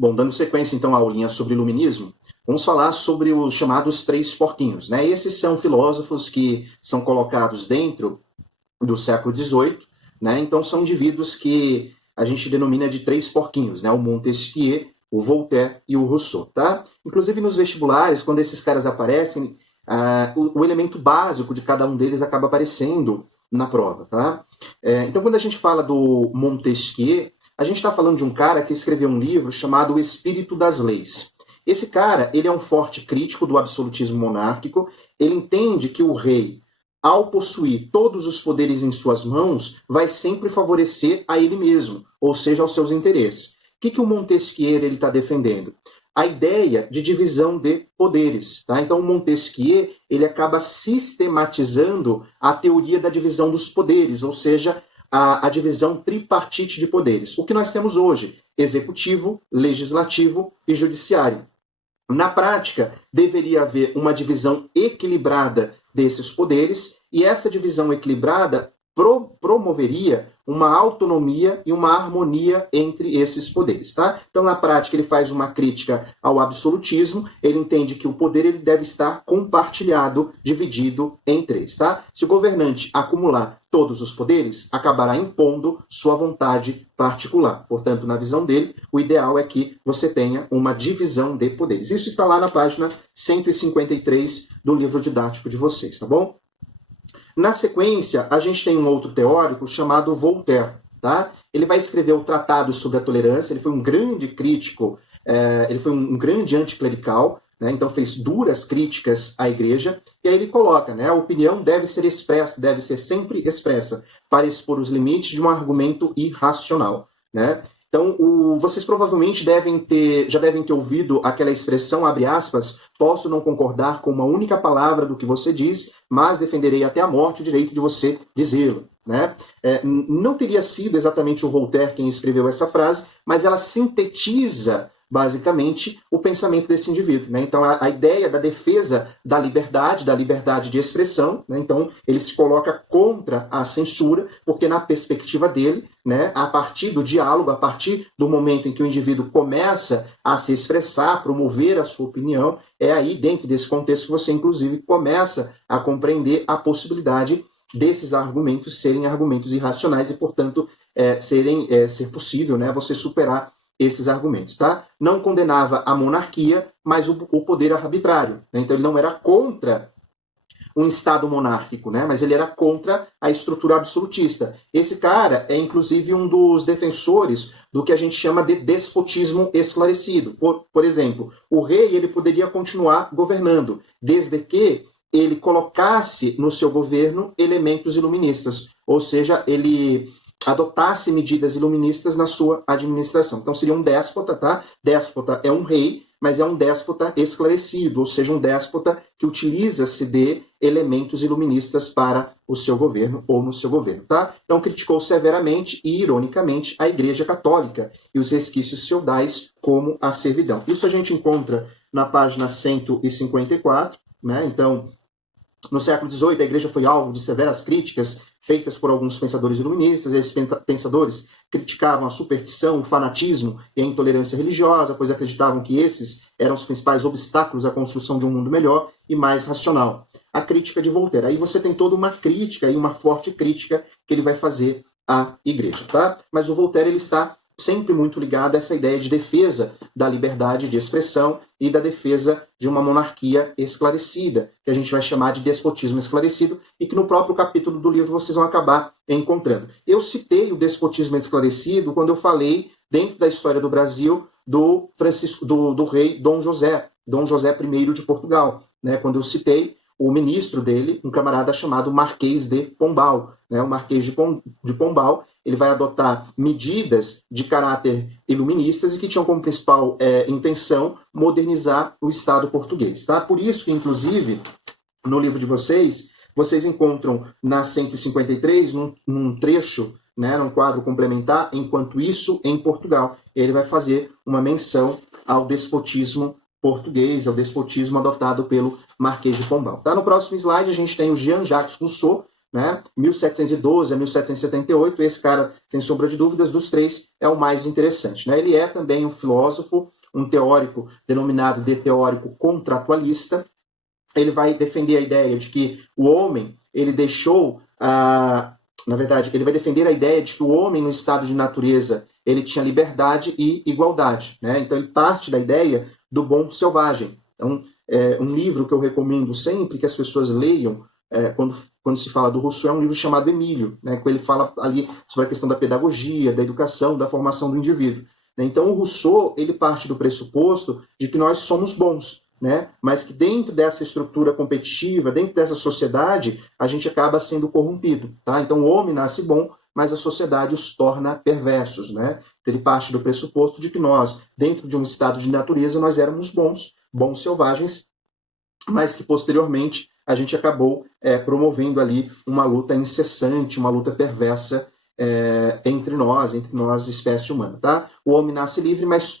Bom, dando sequência então à aulinha sobre iluminismo, vamos falar sobre os chamados três porquinhos, né? Esses são filósofos que são colocados dentro do século XVIII, né? Então são indivíduos que a gente denomina de três porquinhos, né? O Montesquieu, o Voltaire e o Rousseau, tá? Inclusive nos vestibulares, quando esses caras aparecem, o elemento básico de cada um deles acaba aparecendo na prova, tá? Então quando a gente fala do Montesquieu, a gente está falando de um cara que escreveu um livro chamado O Espírito das Leis. Esse cara, ele é um forte crítico do absolutismo monárquico. Ele entende que o rei, ao possuir todos os poderes em suas mãos, vai sempre favorecer a ele mesmo, ou seja, aos seus interesses. O que o Montesquieu está defendendo? A ideia de divisão de poderes. Tá? Então, o Montesquieu ele acaba sistematizando a teoria da divisão dos poderes, ou seja, a divisão tripartite de poderes. O que nós temos hoje? Executivo, legislativo e judiciário. Na prática, deveria haver uma divisão equilibrada desses poderes, e essa divisão equilibrada promoveria uma autonomia e uma harmonia entre esses poderes. Tá? Então, na prática, ele faz uma crítica ao absolutismo, ele entende que o poder ele deve estar compartilhado, dividido em três. Tá? Se o governante acumular todos os poderes, acabará impondo sua vontade particular. Portanto, na visão dele, o ideal é que você tenha uma divisão de poderes. Isso está lá na página 153 do livro didático de vocês, tá bom? Na sequência, a gente tem um outro teórico chamado Voltaire. Tá? Ele vai escrever o Tratado sobre a Tolerância, ele foi um grande crítico, ele foi um grande anticlerical, né? Então fez duras críticas à igreja, e aí ele coloca, né, a opinião deve ser expressa, deve ser sempre expressa, para expor os limites de um argumento irracional. Né? Então, vocês provavelmente já devem ter ouvido aquela expressão, abre aspas, posso não concordar com uma única palavra do que você diz, mas defenderei até a morte o direito de você dizê-lo. Né? Não teria sido exatamente o Voltaire quem escreveu essa frase, mas ela sintetiza basicamente o pensamento desse indivíduo. Né? Então, a ideia da defesa da liberdade de expressão, né? Então, ele se coloca contra a censura, porque na perspectiva dele, né, a partir do diálogo, a partir do momento em que o indivíduo começa a se expressar, promover a sua opinião, é aí, dentro desse contexto, que você, inclusive, começa a compreender a possibilidade desses argumentos serem argumentos irracionais e, portanto, ser possível, né, você superar esses argumentos. Tá? Não condenava a monarquia, mas o poder arbitrário. Né? Então ele não era contra um Estado monárquico, né? Mas ele era contra a estrutura absolutista. Esse cara é, inclusive, um dos defensores do que a gente chama de despotismo esclarecido. Por exemplo, o rei ele poderia continuar governando, desde que ele colocasse no seu governo elementos iluministas, ou seja, ele adotasse medidas iluministas na sua administração. Então seria um déspota, tá? Déspota é um rei, mas é um déspota esclarecido, ou seja, um déspota que utiliza-se de elementos iluministas para o seu governo ou no seu governo, tá? Então criticou severamente e ironicamente a Igreja Católica e os resquícios feudais como a servidão. Isso a gente encontra na página 154, né? Então, no século XVIII, a Igreja foi alvo de severas críticas feitas por alguns pensadores iluministas. Esses pensadores criticavam a superstição, o fanatismo e a intolerância religiosa, pois acreditavam que esses eram os principais obstáculos à construção de um mundo melhor e mais racional. A crítica de Voltaire. Aí você tem toda uma crítica, e uma forte crítica que ele vai fazer à Igreja. Tá? Mas o Voltaire ele está sempre muito ligado a essa ideia de defesa da liberdade de expressão e da defesa de uma monarquia esclarecida, que a gente vai chamar de despotismo esclarecido, e que no próprio capítulo do livro vocês vão acabar encontrando. Eu citei o despotismo esclarecido quando eu falei, dentro da história do Brasil, do rei Dom José I de Portugal, né? Quando eu citei o ministro dele, um camarada chamado Marquês de Pombal. Né? O Marquês de Pombal ele vai adotar medidas de caráter iluministas e que tinham como principal intenção modernizar o Estado português. Tá? Por isso que, inclusive, no livro de vocês encontram na 153, num trecho, né, num quadro complementar, enquanto isso em Portugal. Ele vai fazer uma menção ao despotismo português, ao despotismo adotado pelo Marquês de Pombal. Tá? No próximo slide a gente tem o Jean-Jacques Rousseau, né? 1712 a 1778, esse cara, sem sombra de dúvidas, dos três, é o mais interessante, né? Ele é também um filósofo, um teórico denominado de teórico contratualista. Ele vai defender a ideia de que o homem, ele deixou, na verdade, ele vai defender a ideia de que o homem no estado de natureza, ele tinha liberdade e igualdade, né? Então ele parte da ideia do bom selvagem. Então, um livro que eu recomendo sempre que as pessoas leiam, quando se fala do Rousseau, é um livro chamado Emílio, né? Que ele fala ali sobre a questão da pedagogia, da educação, da formação do indivíduo. Então o Rousseau, ele parte do pressuposto de que nós somos bons, né? Mas que dentro dessa estrutura competitiva, dentro dessa sociedade, a gente acaba sendo corrompido, tá? Então o homem nasce bom, mas a sociedade os torna perversos, né? Então, ele parte do pressuposto de que nós, dentro de um estado de natureza, nós éramos bons selvagens, mas que posteriormente a gente acabou promovendo ali uma luta incessante, uma luta perversa entre nós, espécie humana, tá? O homem nasce livre, mas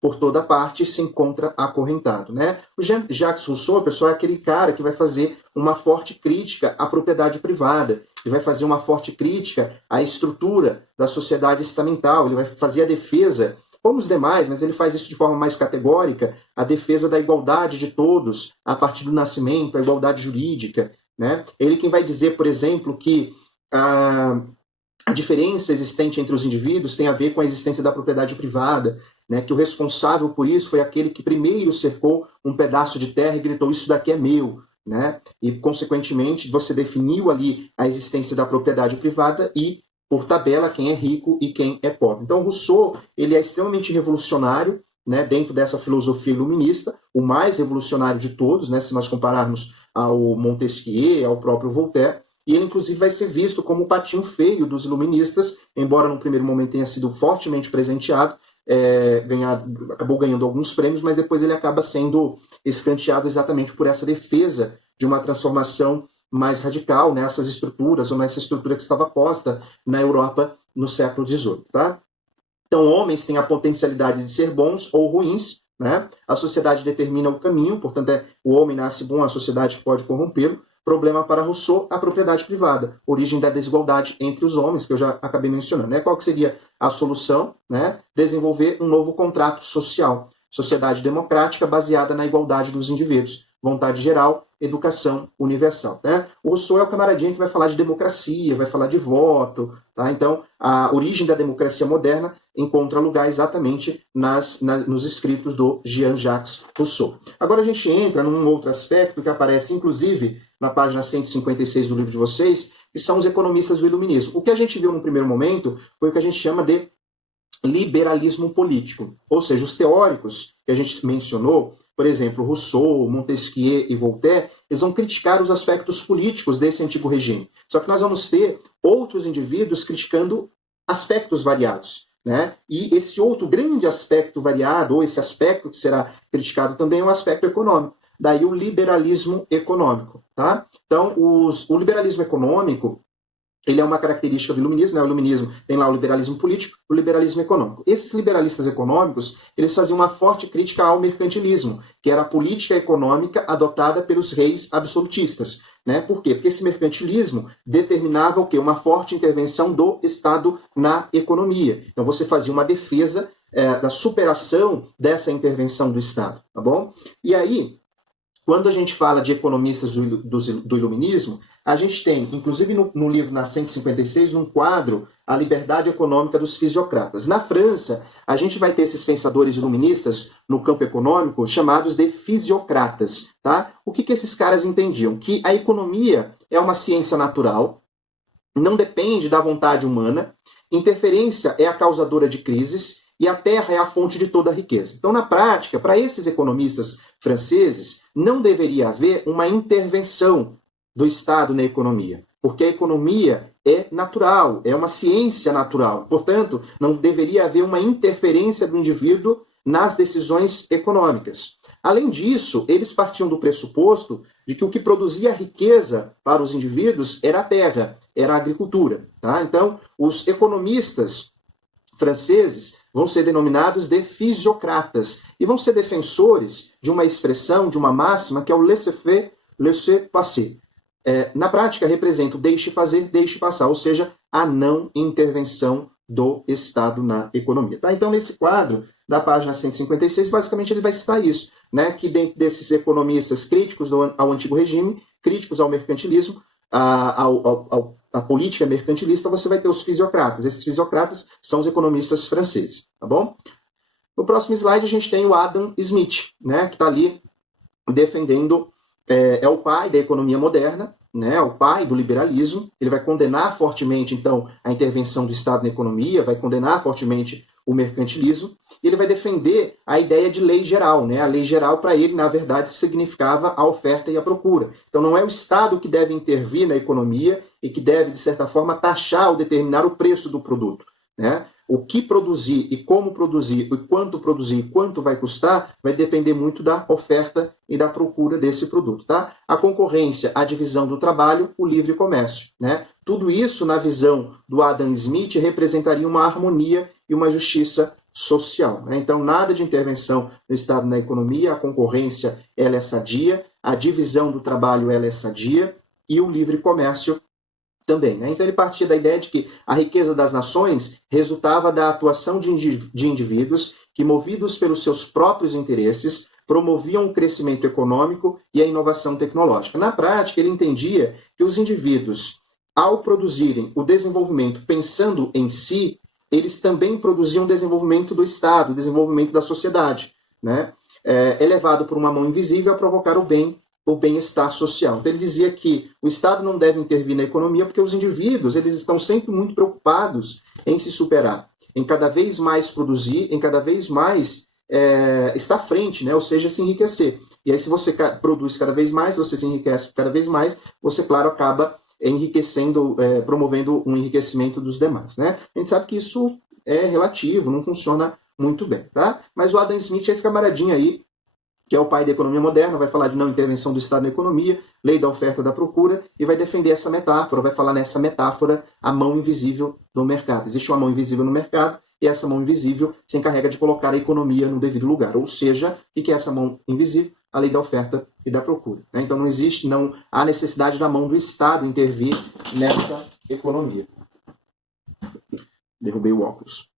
por toda parte se encontra acorrentado, né? O Jean-Jacques Rousseau, pessoal, é aquele cara que vai fazer uma forte crítica à propriedade privada, ele vai fazer uma forte crítica à estrutura da sociedade estamental, ele vai fazer a defesa, como os demais, mas ele faz isso de forma mais categórica, a defesa da igualdade de todos a partir do nascimento, a igualdade jurídica, né? Ele quem vai dizer, por exemplo, que a diferença existente entre os indivíduos tem a ver com a existência da propriedade privada, né, que o responsável por isso foi aquele que primeiro cercou um pedaço de terra e gritou, isso daqui é meu, né? E, consequentemente, você definiu ali a existência da propriedade privada e, por tabela, quem é rico e quem é pobre. Então, Rousseau, ele é extremamente revolucionário, né, dentro dessa filosofia iluminista, o mais revolucionário de todos, né, se nós compararmos ao Montesquieu, ao próprio Voltaire, e ele, inclusive, vai ser visto como o patinho feio dos iluministas, embora no primeiro momento tenha sido fortemente presenteado, acabou ganhando alguns prêmios, mas depois ele acaba sendo escanteado exatamente por essa defesa de uma transformação mais radical nessas estruturas, ou nessa estrutura que estava posta na Europa no século XVIII. Tá? Então, homens têm a potencialidade de ser bons ou ruins, né? A sociedade determina o caminho, portanto, o homem nasce bom, a sociedade pode corrompê-lo. Problema para Rousseau, a propriedade privada, origem da desigualdade entre os homens, que eu já acabei mencionando. Né? Qual que seria a solução? Né? Desenvolver um novo contrato social, sociedade democrática baseada na igualdade dos indivíduos, vontade geral, educação universal. Né? O Rousseau é o camaradinha que vai falar de democracia, vai falar de voto. Tá? Então, a origem da democracia moderna encontra lugar exatamente nos escritos do Jean-Jacques Rousseau. Agora a gente entra num outro aspecto que aparece, inclusive, na página 156 do livro de vocês, que são os economistas do iluminismo. O que a gente viu no primeiro momento foi o que a gente chama de liberalismo político. Ou seja, os teóricos que a gente mencionou, por exemplo, Rousseau, Montesquieu e Voltaire, eles vão criticar os aspectos políticos desse antigo regime. Só que nós vamos ter outros indivíduos criticando aspectos variados. Né? E esse outro grande aspecto variado, ou esse aspecto que será criticado também, é o aspecto econômico. Daí o liberalismo econômico. Tá? Então, o liberalismo econômico, ele é uma característica do iluminismo, né? O iluminismo tem lá o liberalismo político, o liberalismo econômico. Esses liberalistas econômicos, eles faziam uma forte crítica ao mercantilismo, que era a política econômica adotada pelos reis absolutistas. Né? Por quê? Porque esse mercantilismo determinava o quê? Uma forte intervenção do Estado na economia. Então você fazia uma defesa da superação dessa intervenção do Estado. Tá bom? E aí, quando a gente fala de economistas do iluminismo, a gente tem, inclusive no livro, na 156, num quadro, a liberdade econômica dos fisiocratas. Na França, a gente vai ter esses pensadores iluministas no campo econômico chamados de fisiocratas. Tá? O que esses caras entendiam? Que a economia é uma ciência natural, não depende da vontade humana, interferência é a causadora de crises e a terra é a fonte de toda a riqueza. Então, na prática, para esses economistas franceses, não deveria haver uma intervenção do Estado na economia, porque a economia é natural, é uma ciência natural. Portanto, não deveria haver uma interferência do indivíduo nas decisões econômicas. Além disso, eles partiam do pressuposto de que o que produzia riqueza para os indivíduos era a terra, era a agricultura. Tá? Então, os economistas franceses vão ser denominados de fisiocratas e vão ser defensores de uma expressão, de uma máxima, que é o laissez-faire, laissez-passer. na prática, representa o deixe fazer, deixe passar, ou seja, a não intervenção do Estado na economia. Tá? Então, nesse quadro da página 156, basicamente ele vai citar isso, né? Que dentro desses economistas críticos ao antigo regime, críticos ao mercantilismo, a política mercantilista, você vai ter os fisiocratas. Esses fisiocratas são os economistas franceses, tá bom? No próximo slide, a gente tem o Adam Smith, né? Que está ali defendendo, é o pai da economia moderna, né, o pai do liberalismo. Ele vai condenar fortemente, então, a intervenção do Estado na economia, vai condenar fortemente o mercantilismo, e ele vai defender a ideia de lei geral. Né? A lei geral, para ele, na verdade, significava a oferta e a procura. Então, não é o Estado que deve intervir na economia e que deve, de certa forma, taxar ou determinar o preço do produto. Né? O que produzir e como produzir, e quanto vai custar, vai depender muito da oferta e da procura desse produto. Tá? A concorrência, a divisão do trabalho, o livre comércio. Né? Tudo isso, na visão do Adam Smith, representaria uma harmonia e uma justiça social. Né? Então, nada de intervenção do Estado na economia, a concorrência ela é sadia, a divisão do trabalho ela é sadia, e o livre comércio também. Né? Então ele partia da ideia de que a riqueza das nações resultava da atuação de indivíduos que, movidos pelos seus próprios interesses, promoviam o crescimento econômico e a inovação tecnológica. Na prática, ele entendia que os indivíduos, ao produzirem o desenvolvimento pensando em si, eles também produziam o desenvolvimento do Estado, o desenvolvimento da sociedade, né? Elevado por uma mão invisível a provocar o bem-estar social. Então ele dizia que o Estado não deve intervir na economia porque os indivíduos eles estão sempre muito preocupados em se superar, em cada vez mais produzir, em cada vez mais estar à frente, né? Ou seja, se enriquecer. E aí se você produz cada vez mais, você se enriquece cada vez mais, você, claro, acaba enriquecendo, promovendo um enriquecimento dos demais. Né? A gente sabe que isso é relativo, não funciona muito bem. Tá? Mas o Adam Smith é esse camaradinho aí, que é o pai da economia moderna, vai falar de não intervenção do Estado na economia, lei da oferta e da procura, e vai defender essa metáfora, vai falar nessa metáfora a mão invisível do mercado. Existe uma mão invisível no mercado, e essa mão invisível se encarrega de colocar a economia no devido lugar. Ou seja, o que é essa mão invisível? A lei da oferta e da procura. Né? Então não há necessidade da mão do Estado intervir nessa economia. Derrubei o óculos.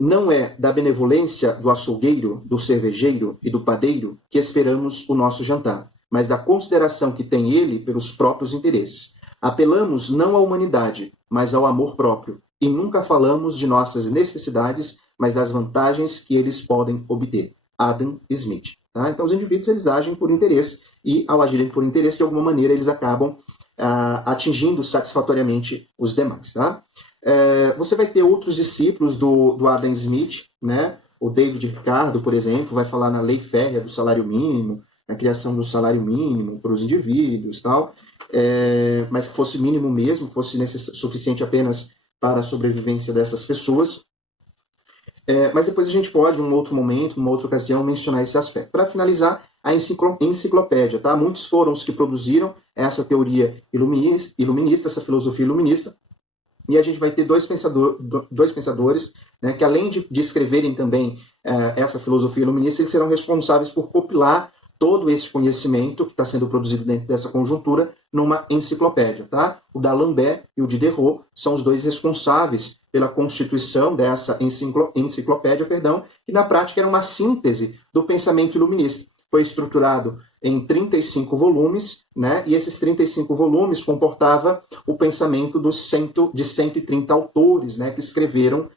Não é da benevolência do açougueiro, do cervejeiro e do padeiro que esperamos o nosso jantar, mas da consideração que tem ele pelos próprios interesses. Apelamos não à humanidade, mas ao amor próprio, e nunca falamos de nossas necessidades, mas das vantagens que eles podem obter. Adam Smith. Tá? Então, os indivíduos eles agem por interesse, e ao agirem por interesse, de alguma maneira, eles acabam atingindo satisfatoriamente os demais. Tá? Você vai ter outros discípulos do Adam Smith, né? O David Ricardo, por exemplo, vai falar na lei férrea do salário mínimo, na criação do salário mínimo para os indivíduos, tal, mas que fosse mínimo mesmo, fosse suficiente apenas para a sobrevivência dessas pessoas. Mas depois a gente pode, em um outro momento, numa outra ocasião, mencionar esse aspecto. Para finalizar, a enciclopédia. Tá? Muitos foram os que produziram essa teoria iluminista, essa filosofia iluminista, e a gente vai ter dois pensadores, né, que além de escreverem também essa filosofia iluminista, eles serão responsáveis por compilar todo esse conhecimento que está sendo produzido dentro dessa conjuntura numa enciclopédia. Tá? O d'Alembert e o Diderot são os dois responsáveis pela constituição dessa enciclopédia, que na prática era uma síntese do pensamento iluminista. Foi estruturado em 35 volumes, né? E esses 35 volumes comportavam o pensamento de 130 autores, né? Que escreveram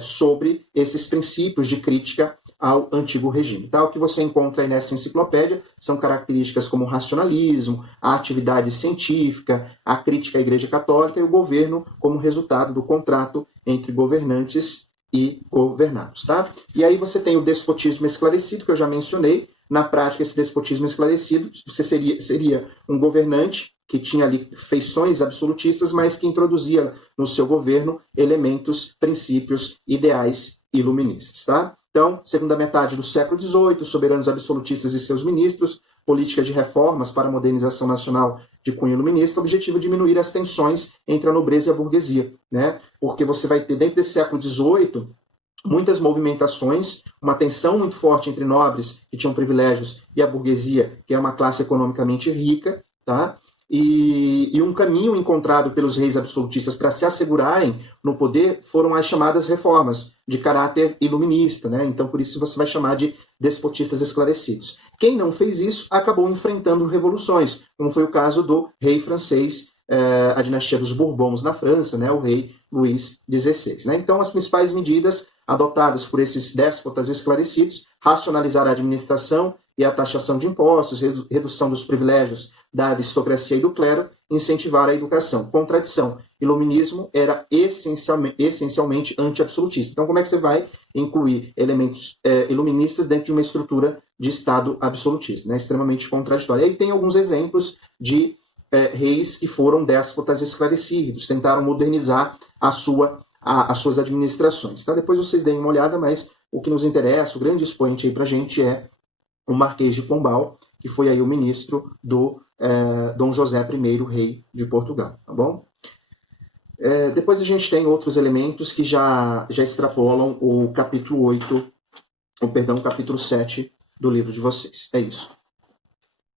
sobre esses princípios de crítica ao antigo regime. Tá? O que você encontra aí nessa enciclopédia são características como o racionalismo, a atividade científica, a crítica à Igreja Católica e o governo como resultado do contrato entre governantes e governados. Tá? E aí você tem o despotismo esclarecido, que eu já mencionei. Na prática, esse despotismo esclarecido, você seria um governante que tinha ali feições absolutistas, mas que introduzia no seu governo elementos, princípios, ideais iluministas. Tá? Então, segunda metade do século XVIII, soberanos absolutistas e seus ministros, política de reformas para a modernização nacional de cunho iluminista, objetivo é diminuir as tensões entre a nobreza e a burguesia, né? Porque você vai ter, dentro desse século XVIII, muitas movimentações, uma tensão muito forte entre nobres, que tinham privilégios, e a burguesia, que é uma classe economicamente rica, tá? E um caminho encontrado pelos reis absolutistas para se assegurarem no poder foram as chamadas reformas, de caráter iluminista, né? Então, por isso você vai chamar de despotistas esclarecidos. Quem não fez isso acabou enfrentando revoluções, como foi o caso do rei francês, a dinastia dos Bourbons na França, né? O rei Luís XVI. Né? Então, as principais medidas adotadas por esses déspotas esclarecidos: racionalizar a administração e a taxação de impostos, redução dos privilégios da aristocracia e do clero, incentivar a educação. Contradição: iluminismo era essencialmente anti-absolutista. Então, como é que você vai incluir elementos iluministas dentro de uma estrutura de Estado absolutista? Né? Extremamente contraditório. E aí tem alguns exemplos de reis que foram déspotas esclarecidos, tentaram modernizar as suas administrações. Tá? Depois vocês deem uma olhada, mas o que nos interessa, o grande expoente aí para a gente é o Marquês de Pombal, que foi aí o ministro do Dom José I, rei de Portugal. Tá bom? Depois a gente tem outros elementos que já extrapolam o capítulo 8, o capítulo 7 do livro de vocês. É isso.